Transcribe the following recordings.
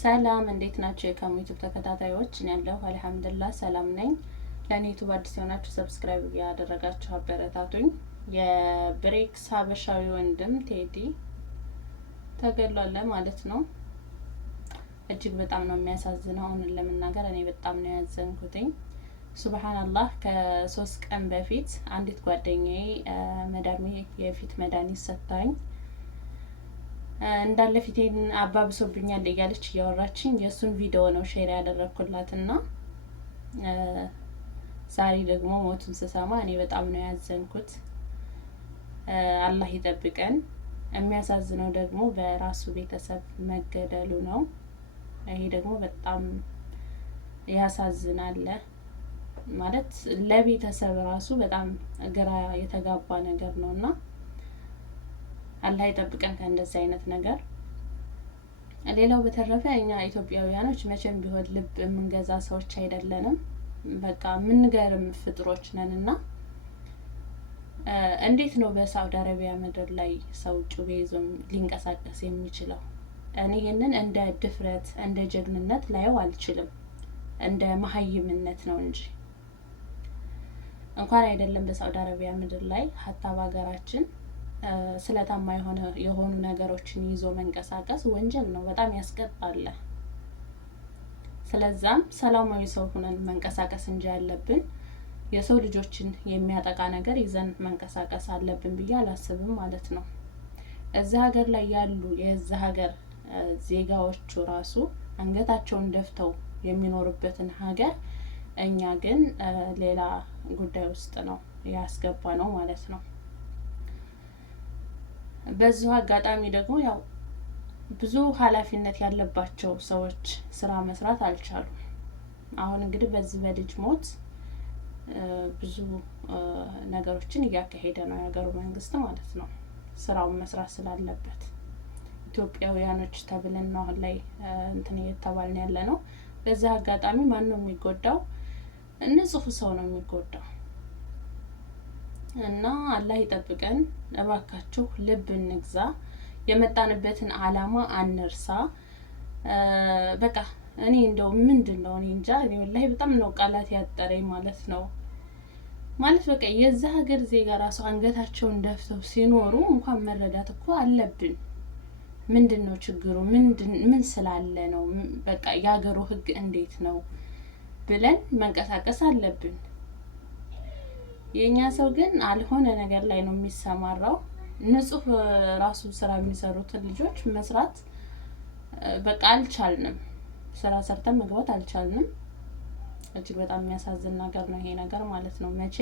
ሰላም እንዴት ናችሁ? የካሙ ዩቲዩብ ተከታታዮች እኔ ያለሁ አልሐምዱሊላህ ሰላም ነኝ። ለኔ ዩቲዩብ አዲስ የሆናችሁ ሰብስክራይብ ያደረጋችሁ አበረታቱኝ። የብሬክስ ሀበሻዊ ወንድም ቴዲ ተገሏል ማለት ነው። እጅግ በጣም ነው የሚያሳዝነው። አሁን ለመናገር እኔ በጣም ነው ያዘንኩትኝ። ሱብሃንአላህ ከ3 ቀን በፊት አንዲት ጓደኛዬ የፊት መድኃኒት ሰጣኝ እንዳለ ፊቴን አባብሶብኛል እያለች እያወራችኝ የእሱን ቪዲዮ ነው ሼር ያደረኩላትና ዛሬ ደግሞ ሞቱን ስሰማ እኔ በጣም ነው ያዘንኩት። አላህ ይጠብቀን። የሚያሳዝነው ደግሞ በራሱ ቤተሰብ መገደሉ ነው። ይሄ ደግሞ በጣም ያሳዝናል። ማለት ለቤተሰብ ራሱ በጣም ግራ የተጋባ ነገር ነውና አላህ ይጠብቀን ከእንደዚህ አይነት ነገር። ሌላው በተረፈ እኛ ኢትዮጵያውያኖች መቼም ቢሆን ልብ የምንገዛ ሰዎች አይደለንም። በቃ የምንገርም ፍጥሮች ነንና እንዴት ነው በሳውዲ አረቢያ ምድር ላይ ሰው ጩቤ ይዞ ሊንቀሳቀስ የሚችለው? እኔ ይሄንን እንደ ድፍረት እንደ ጀግንነት ላየው አልችልም። እንደ መሀይምነት ነው እንጂ እንኳን አይደለም በሳውዲ አረቢያ ምድር ላይ ሀታ በሀገራችን ስለታማ የሆኑ ነገሮችን ይዞ መንቀሳቀስ ወንጀል ነው፣ በጣም ያስቀጣል። ስለዛም ሰላማዊ ሰው ሆነን መንቀሳቀስ እንጂ ያለብን የሰው ልጆችን የሚያጠቃ ነገር ይዘን መንቀሳቀስ አለብን ብዬ አላስብም ማለት ነው። እዚህ ሀገር ላይ ያሉ የዚህ ሀገር ዜጋዎቹ ራሱ አንገታቸውን ደፍተው የሚኖርበትን ሀገር እኛ ግን ሌላ ጉዳይ ውስጥ ነው ያስገባ ነው ማለት ነው። በዚሁ አጋጣሚ ደግሞ ያው ብዙ ኃላፊነት ያለባቸው ሰዎች ስራ መስራት አልቻሉም። አሁን እንግዲህ በዚህ በልጅ ሞት ብዙ ነገሮችን እያካሄደ ነው የሀገሩ መንግስት ማለት ነው፣ ስራውን መስራት ስላለበት። ኢትዮጵያውያኖች ተብለን ነው አሁን ላይ እንትን እየተባልን ያለ ነው። በዚህ አጋጣሚ ማን ነው የሚጎዳው? ንጹህ ሰው ነው የሚጎዳው። እና አላህ ይጠብቀን። እባካችሁ ልብ እንግዛ፣ የመጣንበትን አላማ አንርሳ። በቃ እኔ እንደው ምንድነው እኔ እንጃ፣ እኔ ወላሂ በጣም ነው ቃላት ያጠረኝ ማለት ነው። ማለት በቃ የዛ ሀገር ዜጋ ራሱ አንገታቸውን ደፍተው ሲኖሩ እንኳን መረዳት እኮ አለብን። ምንድነው ችግሩ? ምን ስላለ ነው? በቃ የሀገሩ ህግ እንዴት ነው ብለን መንቀሳቀስ አለብን። የኛ ሰው ግን አልሆነ ነገር ላይ ነው የሚሰማራው። ንጹህ ራሱ ስራ የሚሰሩትን ልጆች መስራት በቃ አልቻልንም። ስራ ሰርተን መግባት አልቻልንም። እጅግ በጣም የሚያሳዝን ነገር ነው ይሄ ነገር ማለት ነው። መቼ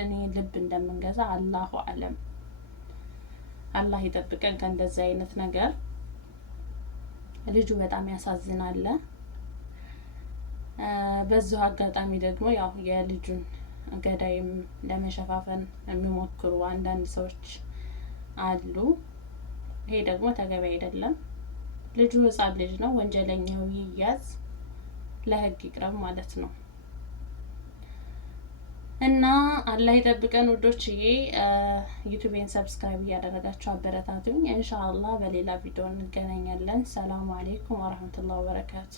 እኔ ልብ እንደምንገዛ አላሁ አለም። አላህ ይጠብቀን ከእንደዚህ አይነት ነገር። ልጁ በጣም ያሳዝናል። በዚሁ አጋጣሚ ደግሞ ያው የልጁን ገዳይም ለመሸፋፈን የሚሞክሩ አንዳንድ ሰዎች አሉ። ይሄ ደግሞ ተገቢ አይደለም። ልጁ ህጻን ልጅ ነው። ወንጀለኛው ይያዝ፣ ለህግ ይቅረብ ማለት ነው። እና አላህ ይጠብቀን ውዶችዬ። ዩቲዩብን ሰብስክራይብ እያደረጋችሁ አበረታቱኝ። ኢንሻአላህ በሌላ ቪዲዮ እንገናኛለን። ሰላም አለይኩም ወራህመቱላሂ ወበረካቱ።